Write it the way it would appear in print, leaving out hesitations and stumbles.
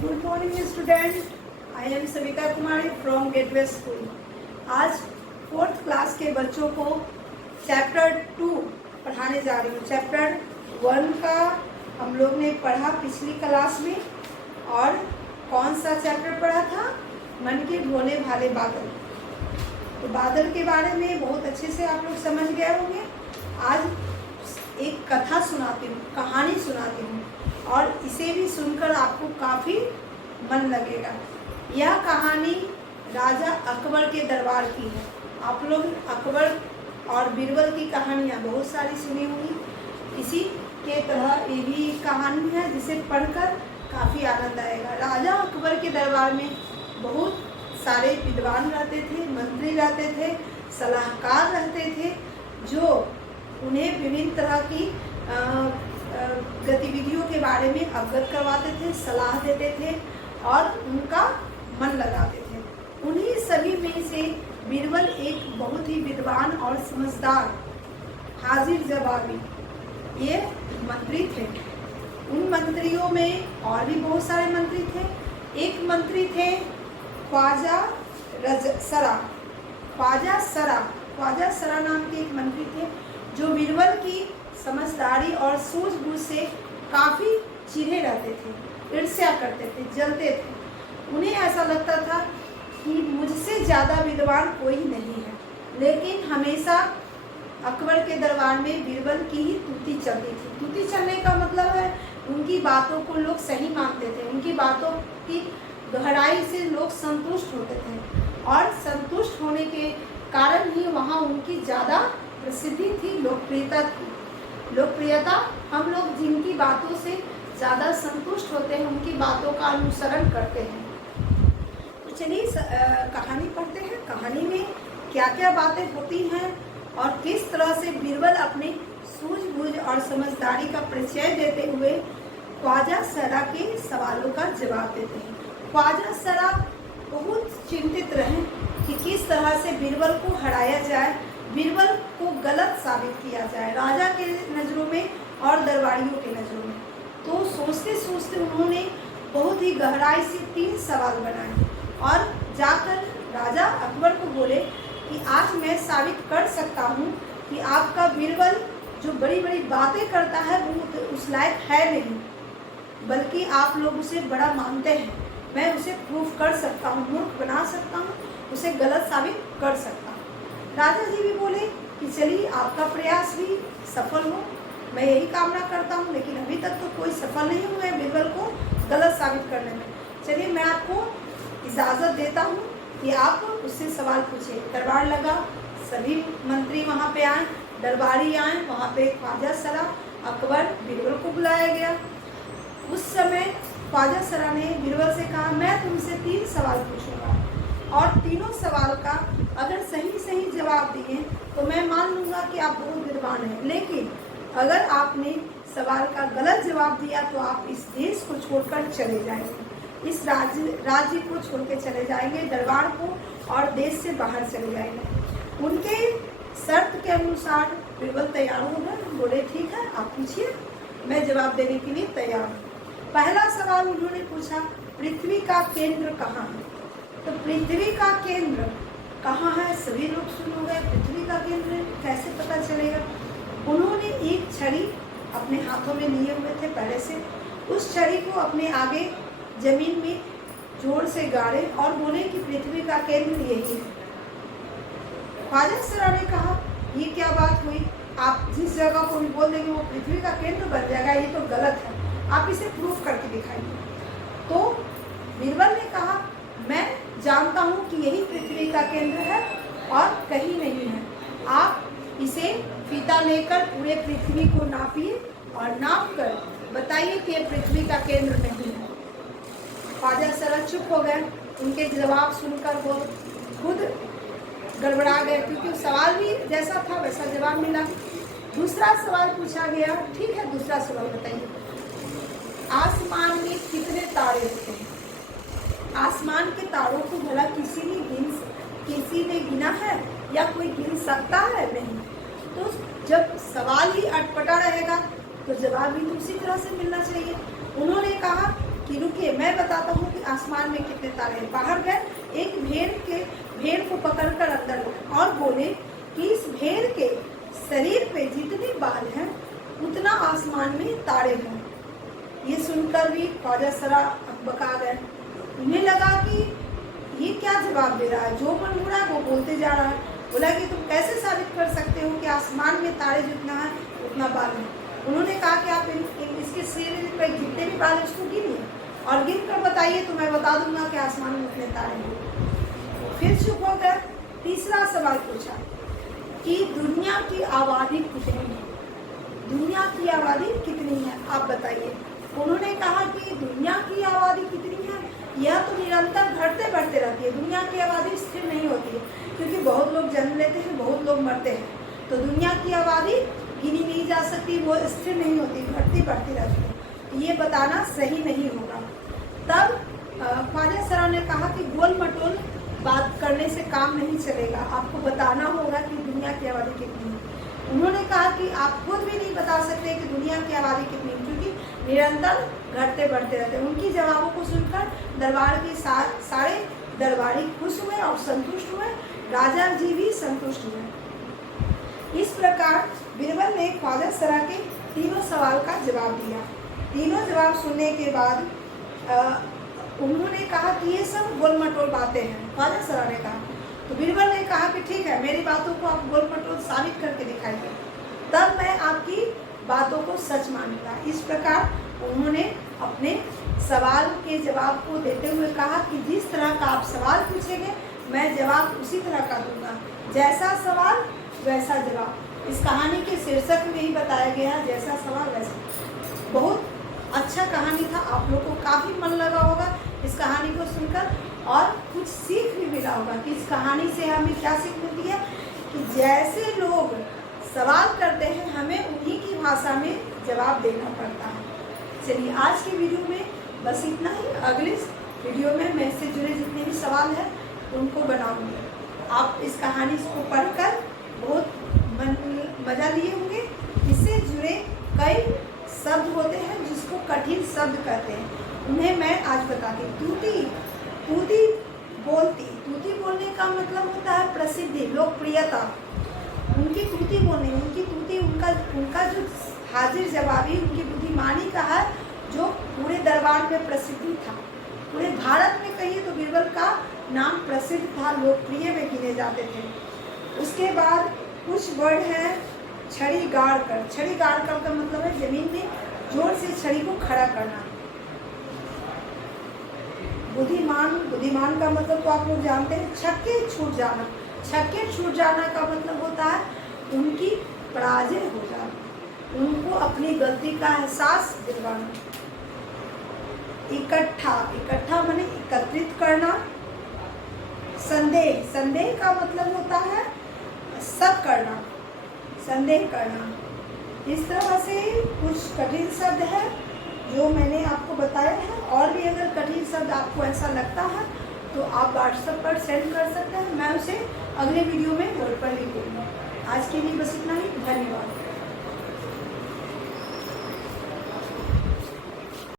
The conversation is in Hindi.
Good morning student, I am Savita Kumari from gateway school. आज 4th क्लास के बच्चों को चैप्टर 2 पढ़ाने जा रही हूँ। चैप्टर 1 का हम लोग ने पढ़ा पिछली क्लास में, और कौन सा चैप्टर पढ़ा था? मन के भोले भाले बादल। तो बादल के बारे में बहुत अच्छे से आप लोग समझ गए होंगे। आज एक कथा सुनाती हूँ, कहानी सुनाती हूँ, और इसे भी सुनकर आपको काफ़ी मन लगेगा। यह कहानी राजा अकबर के दरबार की है। आप लोग अकबर और बीरबल की कहानियाँ बहुत सारी सुनी होंगी। इसी के तरह ये भी कहानी है जिसे पढ़कर काफ़ी आनंद आएगा। राजा अकबर के दरबार में बहुत सारे विद्वान रहते थे, मंत्री रहते थे, सलाहकार रहते थे, जो उन्हें विभिन्न तरह की गतिविधियों के बारे में अवगत करवाते थे, सलाह देते थे और उनका मन लगाते थे। उन्हीं सभी में से बीरबल एक बहुत ही विद्वान और समझदार, हाजिर जवाबी ये मंत्री थे। उन मंत्रियों में और भी बहुत सारे मंत्री थे। एक मंत्री थे ख्वाजा सरा नाम के एक मंत्री थे, जो बीरबल की समझदारी और सूझबूझ से काफ़ी चिढ़े रहते थे, ईर्ष्या करते थे, जलते थे। उन्हें ऐसा लगता था कि मुझसे ज़्यादा विद्वान कोई नहीं है। लेकिन हमेशा अकबर के दरबार में बीरबल की ही तूती चलती थी। तूती चलने का मतलब है उनकी बातों को लोग सही मानते थे, उनकी बातों की गहराई से लोग संतुष्ट होते थे, और संतुष्ट होने के कारण ही वहाँ उनकी ज़्यादा प्रसिद्धि थी, लोकप्रियता थी। लोकप्रियता हम लोग जिनकी बातों से ज़्यादा संतुष्ट होते हैं, उनकी बातों का अनुसरण करते हैं। तो चलिए कहानी पढ़ते हैं। कहानी में क्या क्या बातें होती हैं और किस तरह से बीरबल अपने सूझबूझ और समझदारी का परिचय देते हुए ख्वाजा सरा के सवालों का जवाब देते हैं। ख्वाजा सरा बहुत चिंतित रहे कि किस तरह से बीरबल को हराया जाए, बीरबल को गलत साबित किया जाए राजा के नज़रों में और दरबारियों के नज़रों में। तो सोचते सोचते उन्होंने बहुत ही गहराई से 3 सवाल बनाए और जाकर राजा अकबर को बोले कि आज मैं साबित कर सकता हूँ कि आपका बीरबल जो बड़ी बड़ी बातें करता है वो उस लायक है नहीं, बल्कि आप लोग उसे बड़ा मानते हैं। मैं उसे प्रूफ कर सकता हूँ, मूर्ख बना सकता हूँ, उसे गलत साबित कर सकता हूँ। राजा जी भी बोले कि चलिए आपका प्रयास भी सफल हो, मैं यही कामना करता हूँ। लेकिन अभी तक तो कोई सफल नहीं हुआ है बीरबल को गलत साबित करने में। चलिए मैं आपको इजाज़त देता हूँ कि आप उससे सवाल पूछिए। दरबार लगा, सभी मंत्री वहाँ पे आए, दरबारी आए, वहाँ पे ख्वाजा सरा, अकबर, बीरबल को बुलाया गया। उस समय ख्वाजा सरा ने बीरबल से कहा, मैं तुमसे 3 सवाल पूछूंगा और तीनों सवाल का अगर सही जवाब दिए तो मैं मान लूँगा कि आप बहुत विद्वान हैं। लेकिन अगर आपने सवाल का गलत जवाब दिया तो आप इस देश को छोड़कर चले जाएंगे, इस राज्य को छोड़ के चले जाएंगे, दरबार को, और देश से बाहर चले जाएंगे। उनके शर्त के अनुसार बीरबल तैयार हो गए। बोले ठीक है, आप पूछिए, मैं जवाब देने के लिए तैयार हूँ। पहला सवाल उन्होंने पूछा, पृथ्वी का केंद्र कहाँ है? तो पृथ्वी का केंद्र कहाँ है? सभी लोग सुन हो गए, पृथ्वी का केंद्र कैसे पता चलेगा? उन्होंने एक छड़ी अपने हाथों में लिए हुए थे पहले से, उस छड़ी को अपने आगे जमीन में जोर से गाड़े और बोले कि पृथ्वी का केंद्र यही है। ख्वाजा सरा ने कहा, ये क्या बात हुई? आप जिस जगह को भी बोल देंगे वो पृथ्वी का केंद्र बन जाएगा, ये तो गलत है, आप इसे प्रूफ करके दिखाइए। तो बीरबल ने कहा, मैं जानता हूँ कि यही पृथ्वी का केंद्र है और कहीं नहीं है। आप इसे फीता लेकर पूरे पृथ्वी को नापिए और नाप कर बताइए कि यह पृथ्वी का केंद्र नहीं है। ख्वाजा सरा चुप हो गए। उनके जवाब सुनकर वो खुद गड़बड़ा गए, क्योंकि सवाल भी जैसा था वैसा जवाब मिला। दूसरा सवाल पूछा गया, ठीक है दूसरा सवाल बताइए, आसमान में कितने तारे होते हैं? आसमान के तारों को भला किसी ने गिना है या कोई गिन सकता है? नहीं। तो जब सवाल ही अटपटा रहेगा तो जवाब भी उसी तरह से मिलना चाहिए। उन्होंने कहा कि रुकिए मैं बताता हूँ कि आसमान में कितने तारे हैं। बाहर गए, एक भेड़ को पकड़कर अंदर गए और बोले कि इस भेड़ के शरीर पे जितने बाल हैं उतना आसमान में तारे हैं। ये सुनकर भी ख्वाजा सरा बका गए। उन्हें लगा कि ये क्या जवाब दे रहा है, जो मन हो रहा है वो बोलते जा रहा है। बोला कि तुम कैसे साबित कर सकते हो कि आसमान में तारे जितना है उतना बाल है। उन्होंने कहा कि आप इसके शरीर पर जितने भी बाल उसको गिनिए और गिन कर बताइए तो मैं बता दूंगा कि आसमान में उतने तारे हैं। फिर चुप हो गए। तीसरा सवाल पूछा कि दुनिया की आबादी कितनी है, दुनिया की आबादी कितनी है आप बताइए। उन्होंने कहा कि दुनिया की आबादी कितनी है, यह तो निरंतर घटते बढ़ते रहती है। दुनिया की आबादी स्थिर नहीं होती है, क्योंकि बहुत लोग जन्म लेते हैं, बहुत लोग मरते हैं, तो दुनिया की आबादी गिनी नहीं जा सकती, वो स्थिर नहीं होती, घटती बढ़ती रहती है। तो ये बताना सही नहीं होगा। तब ख्वाजा सरा ने कहा कि गोल मटोल बात करने से काम नहीं चलेगा, आपको बताना होगा कि दुनिया की आबादी कितनी है। उन्होंने कहा कि आप खुद भी नहीं बता सकते कि दुनिया की आबादी कितनी है, क्योंकि निरंतर घटते बढ़ते रहते हैं। उनकी जवाबों को सुनकर दरबार के सारे दरबारी खुश हुए और संतुष्ट हुए। राजा जी भी संतुष्ट हुए। इस प्रकार बीरबल ने ख्वाजा सरा के तीनों सवाल का जवाब दिया। तीनों जवाब सुनने के बाद उन्होंने कहा कि ये सब गोल मटोल बातें हैं। ख्वाजा सरा ने कहा, तो बीरबल ने कहा कि ठीक है, मेरी बातों को आप गोल मटोल साबित करके दिखाइए, तब मैं आपकी बातों को सच मानूंगा। इस प्रकार उन्होंने अपने सवाल के जवाब को देते हुए कहा कि जिस तरह का आप सवाल पूछेंगे मैं जवाब उसी तरह का दूंगा, जैसा सवाल वैसा जवाब। इस कहानी के शीर्षक में ही बताया गया है, जैसा सवाल वैसा। बहुत अच्छा कहानी था, आप लोग को काफ़ी मन लगा होगा इस कहानी को सुनकर और कुछ सीख भी मिला होगा कि इस कहानी से हमें क्या सीख मिलती है कि जैसे लोग सवाल करते हैं हमें उन्हीं की भाषा में जवाब देना पड़ता है। चलिए आज की वीडियो में बस इतना ही। अगले वीडियो में मैं इससे जुड़े जितने भी सवाल हैं उनको बनाऊंगी। आप इस कहानी को पढ़कर बहुत मज़ा लिए होंगे। इससे जुड़े कई शब्द होते हैं जिसको कठिन शब्द कहते हैं, उन्हें मैं आज बताती हूँ। तूती बोलती, तूती बोलने का मतलब होता है प्रसिद्धि, लोकप्रियता। उनकी तूती बोलने, उनकी तूती उनका जो हाजिर जवाबी, उनकी बुद्धिमानी का है जो पूरे दरबार में प्रसिद्धि था। पूरे भारत में कहिए तो बीरबल का नाम प्रसिद्ध था, लोकप्रिय में गिने जाते थे। उसके बाद कुछ वर्ड हैं छड़ी गाड़ कर। छड़ी गाड़ कर का मतलब है जमीन में जोर से छड़ी को खड़ा करना। बुद्धिमान का मतलब तो आप लोग जानते हैं, छक्के छूट जाना। छक्के छूट जाना का मतलब होता है उनकी पराजय हो जाना, उनको अपनी गलती का एहसास दिलवाना। इकट्ठा माने एकत्रित करना। संदेह का मतलब होता है शक करना, संदेह करना। इस तरह से कुछ कठिन शब्द है जो मैंने आपको बताया है। और भी अगर कठिन शब्द आपको ऐसा लगता है तो आप व्हाट्सएप पर सेंड कर सकते हैं, मैं उसे अगले वीडियो में बोर्ड पर लिख दूँगी। आज के लिए बस इतना ही, धन्यवाद।